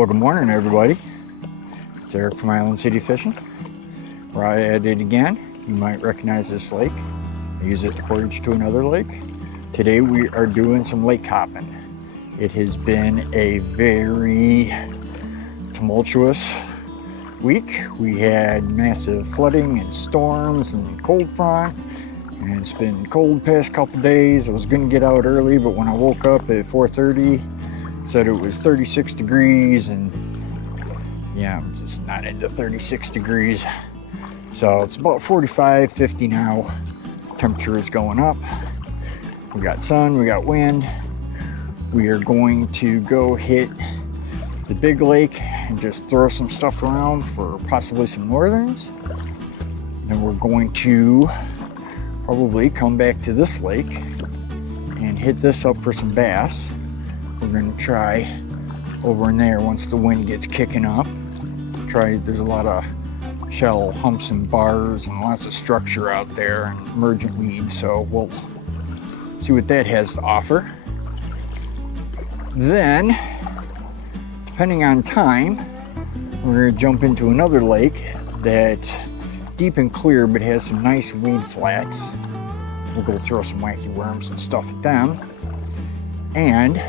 Well, good morning, everybody. It's Eric from Island City Fishing. We're out at it again. You might recognize this lake. I use it to portage to another lake. Today we are doing some lake hopping. It has been a very tumultuous week. We had massive flooding and storms and cold front, and it's been cold past couple days. I was going to get out early, but when I woke up at 4:30, said it was 36 degrees, and yeah, I'm just not into 36 degrees. So it's about 45, 50 now. Temperature is going up. We got sun, we got wind. We are going to go hit the big lake and just throw some stuff around for possibly some northerns. Then we're going to probably come back to this lake and hit this up for some bass. We're going to try over in there once the wind gets kicking up. There's a lot of shallow humps and bars and lots of structure out there and emergent weeds, so we'll see what that has to offer. Then, depending on time, we're going to jump into another lake that's deep and clear but has some nice weed flats. We'll go throw some wacky worms and stuff at them. And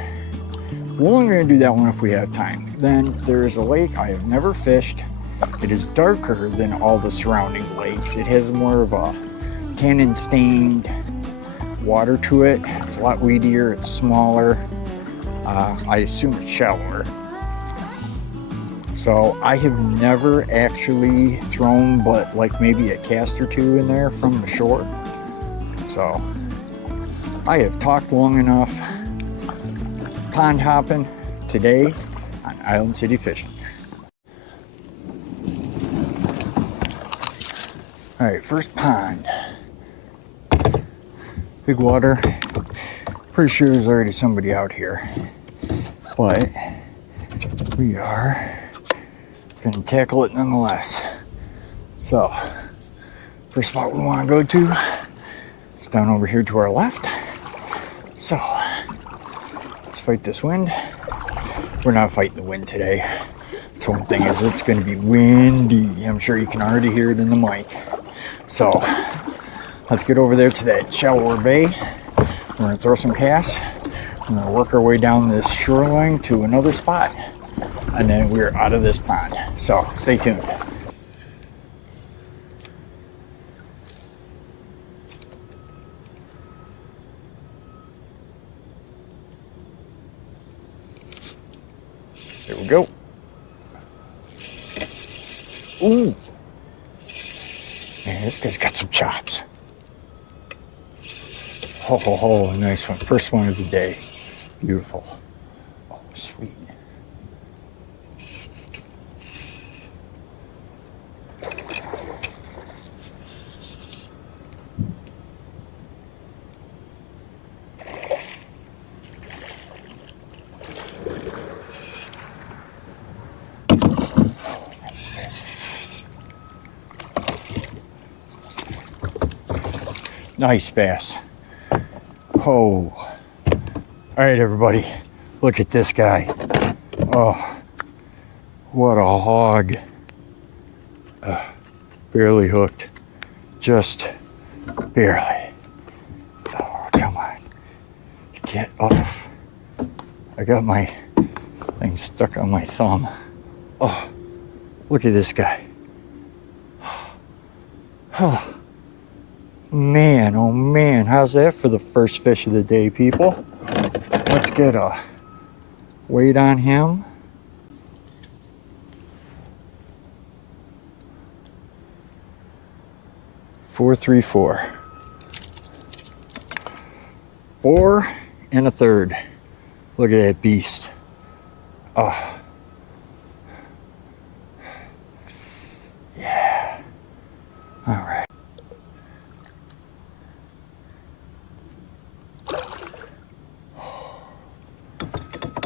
we're only going to do that one if we have time. Then there is a lake I have never fished. It is darker than all the surrounding lakes. It has more of a tannin stained water to it. It's a lot weedier, it's smaller. I assume it's shallower. So I have never actually thrown but like maybe a cast or two in there from the shore. So I have talked long enough. Pond hopping today on Island City Fishing. All right, first pond. Big water. Pretty sure there's already somebody out here, but we are gonna tackle it nonetheless. So, first spot we want to go to, it's down over here to our left. So, let's fight this wind. We're not fighting the wind today. That's one thing, is it's going to be windy. I'm sure you can already hear it in the mic. So let's get over there to that shallower bay. We're going to throw some casts. We're going to work our way down this shoreline to another spot, and then we're out of this pond. So stay tuned. There we go. Ooh. Man, this guy's got some chops. Ho, ho, ho, nice one. First one of the day. Beautiful. Oh, sweet. Nice bass. Oh. All right, everybody. Look at this guy. Oh, what a hog. Barely hooked. Just barely. Oh, come on. Get off. I got my thing stuck on my thumb. Oh, look at this guy. Oh. Man, oh man, how's that for the first fish of the day, people? Let's get a weight on him. .434. 4 1/3. Look at that beast. Oh. Yeah. All right.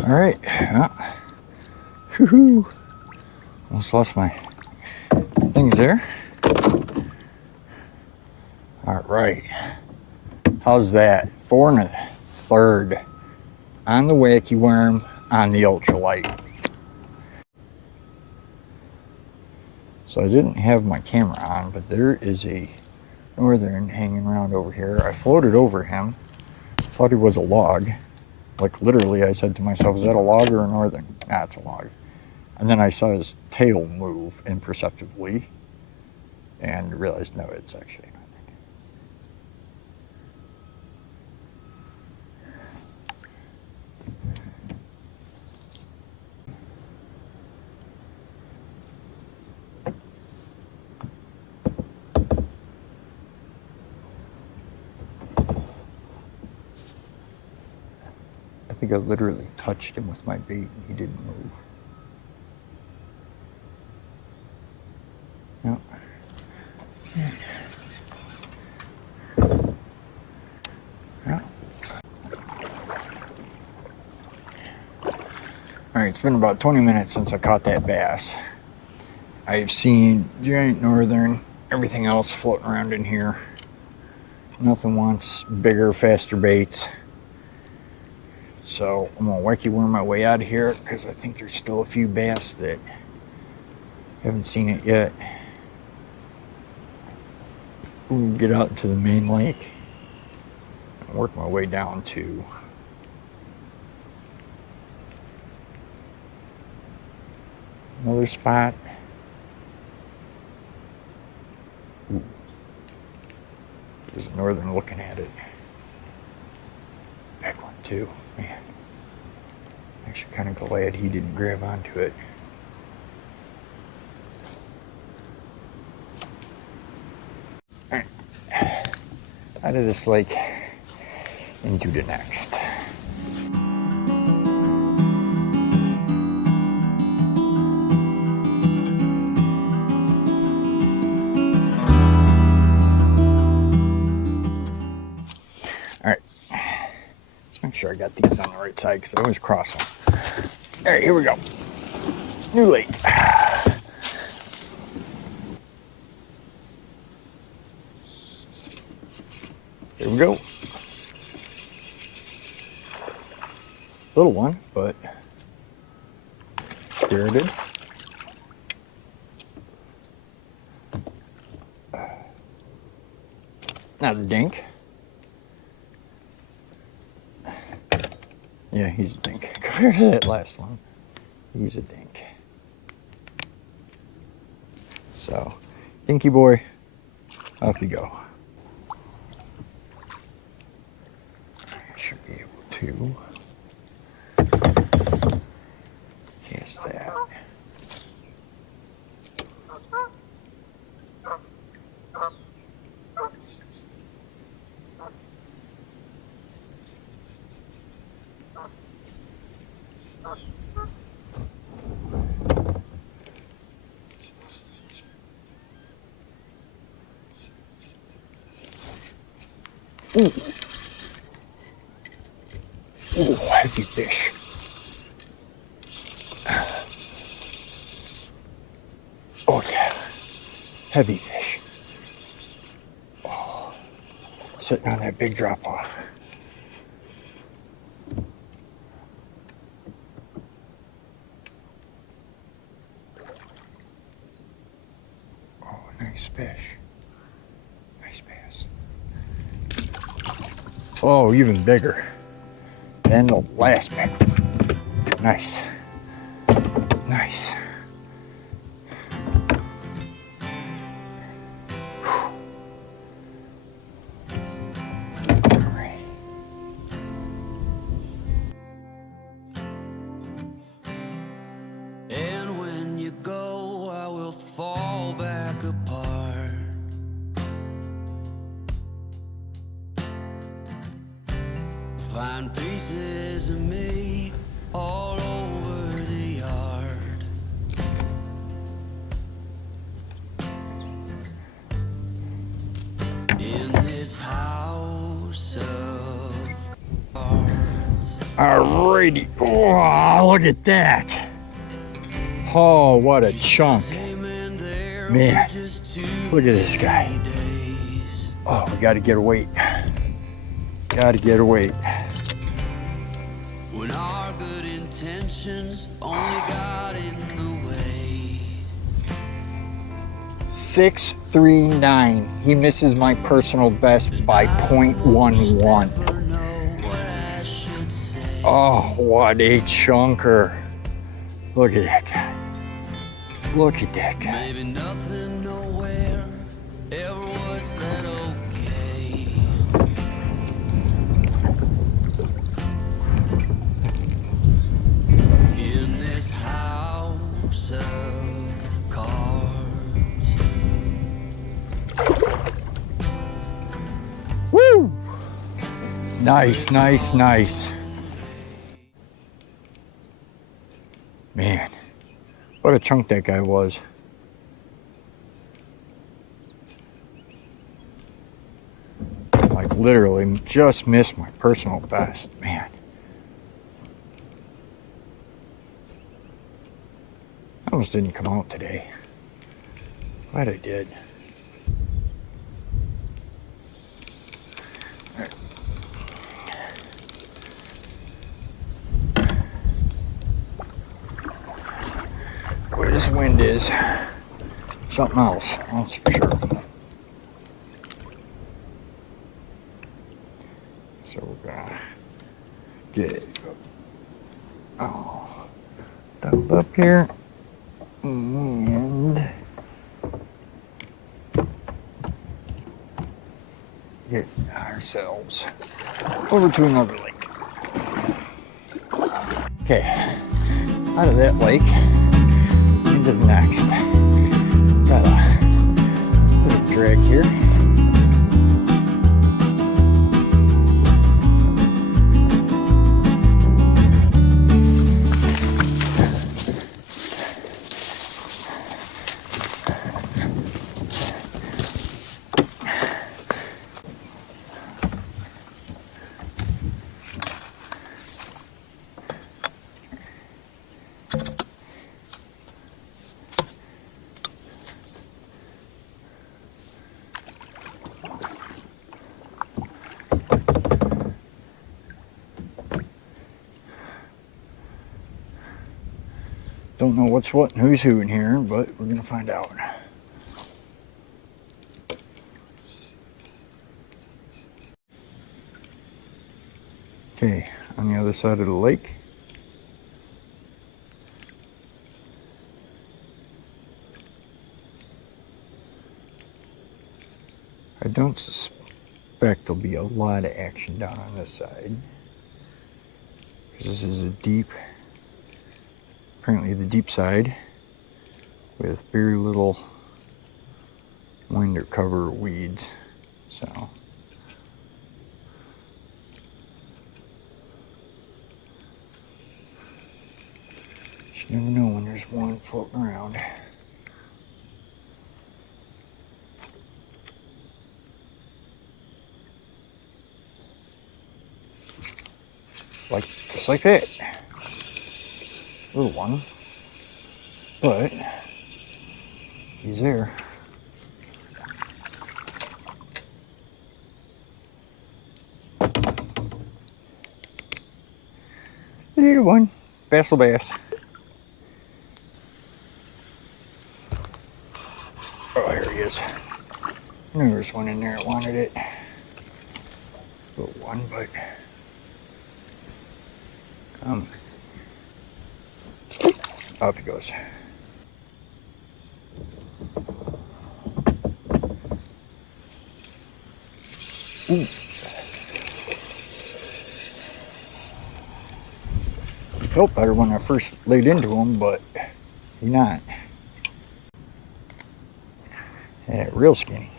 All right, woohoo! Almost lost my things there. All right, how's that? 4 1/3 on the wacky worm on the ultralight. So I didn't have my camera on, but there is a northern hanging around over here. I floated over him, thought he was a log. Like literally I said to myself, is that a log or a northern? Nah, it's a log. And then I saw his tail move imperceptibly and realized, no, it's actually not. I think I literally touched him with my bait and he didn't move. No. Yeah. Alright, it's been about 20 minutes since I caught that bass. I've seen giant northern, everything else floating around in here. Nothing wants bigger, faster baits. So I'm gonna wacky worm my way out of here because I think there's still a few bass that haven't seen it yet. We'll get out into the main lake and work my way down to another spot. Ooh. There's a northern looking at it. Back one too, man. Actually kind of glad he didn't grab onto it. Alright. Out of this lake into the next. Alright, let's make sure I got these on the right side because I always cross them. Alright, here we go. New lake. Here we go. Little one, but spirited. Not a dink. Yeah, he's a dink. Compared to that last one, he's a dink. So, dinky boy, off you go. I should be able to cast that. Ooh. Ooh, heavy fish. Oh yeah, heavy fish. Oh, sitting on that big drop off. Oh, nice fish. Nice bass. Oh, even bigger than the last one. Nice. Nice. All right. And when you go, I will fall back apart. Find pieces of me all over the yard. In this house of cards. Alrighty. Oh, look at that. Oh, what a chunk. Man, look at this guy. Oh, we gotta get a weight. Gotta get a weight. When our good intentions only got in the way. 639. He misses my personal best by 0.11. Oh, what a chunker. Look at that guy. Look at that guy. Maybe nothing nowhere ever was that okay. In this house of cards. Woo! Nice, nice, nice. Man, what a chunk that guy was. Like literally just missed my personal best, man. I almost didn't come out today. Glad I did. Where this wind is, something else, that's for sure. So we're gonna get it doubled up here and get ourselves over to another lake. Okay, out of that lake into the next. Got a little drag here. Don't know what's what and who's who in here, but we're gonna find out. Okay, on the other side of the lake. I don't suspect there'll be a lot of action down on this side. This is a deep, apparently the deep side, with very little wind or cover or weeds. So you never know when there's one floating around. Like, just like that. Little one. But he's there. Little one. Bassel bass. Oh, here he is. I knew there was one in there that wanted it. Little one, but off he goes. Ooh. Felt better when I first laid into him, but he's not. Yeah, real skinny.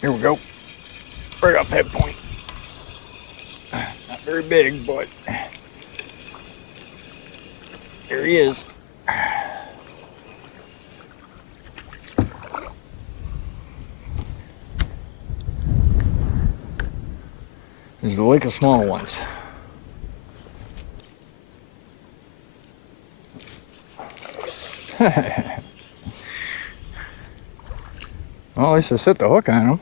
Here we go. Right off that point. Not very big, but there he is. This is the lake of small ones. Well, at least I set the hook on him.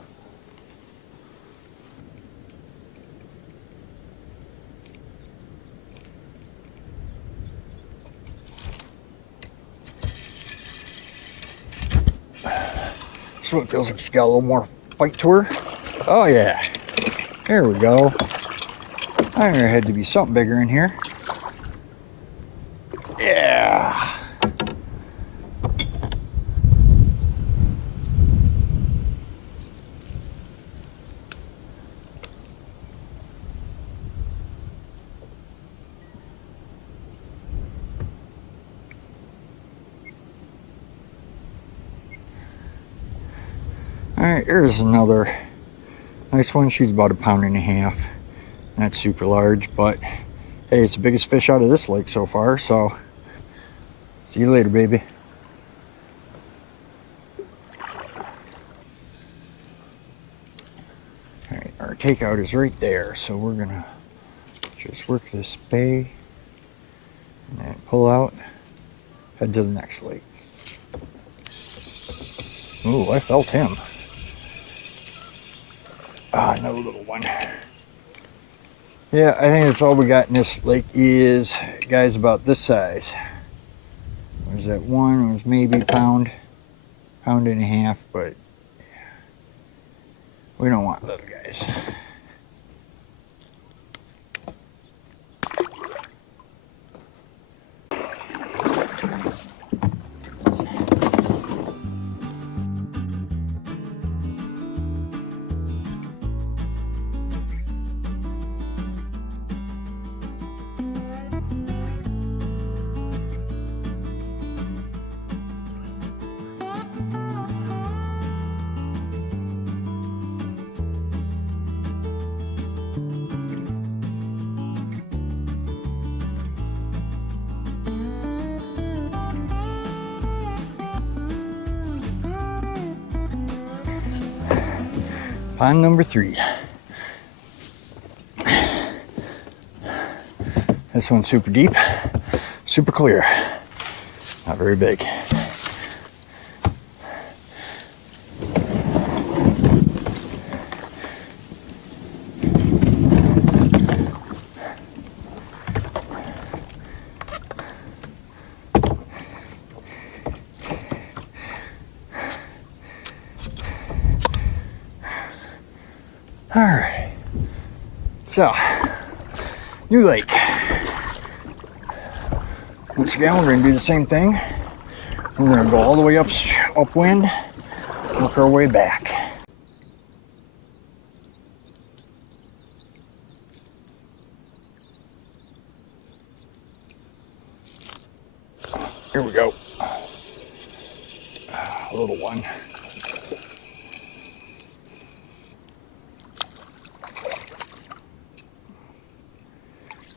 This one feels like she's got a little more fight to her. Oh yeah, there we go. I knew there had to be something bigger in here. Yeah. All right, here's another nice one. She's about 1.5 pounds. Not super large, but hey, it's the biggest fish out of this lake so far, so see you later, baby. All right, our takeout is right there, so we're gonna just work this bay and then pull out, head to the next lake. Ooh, I felt him. Ah, another little one. Yeah, I think that's all we got in this lake is, guys, about this size. Was that one? It was maybe pound, 1.5 pounds, but we don't want little guys. Pond number 3. This one's super deep, super clear, not very big. All right, so new lake. Once again, we're going to do the same thing. We're going to go all the way upwind, work our way back. Here we go. A little one.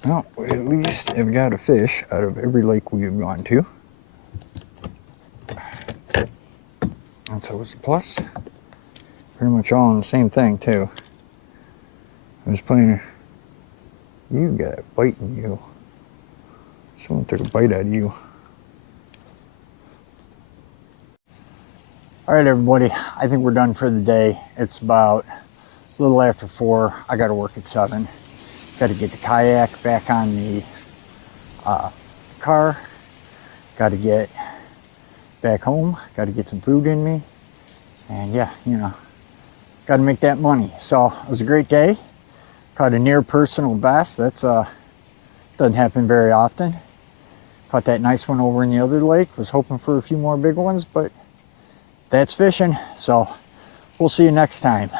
Well, we at least have got a fish out of every lake we have gone to. That's always a plus. Pretty much all in the same thing, too. I was playing. You got a bite in you. Someone took a bite out of you. All right, everybody. I think we're done for the day. It's about a little after 4. I got to work at 7. Got to get the kayak back on the car. Got to get back home. Got to get some food in me. And yeah, you know, got to make that money. So it was a great day. Caught a near personal best. That's doesn't happen very often. Caught that nice one over in the other lake. Was hoping for a few more big ones, but that's fishing. So we'll see you next time.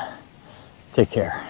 Take care.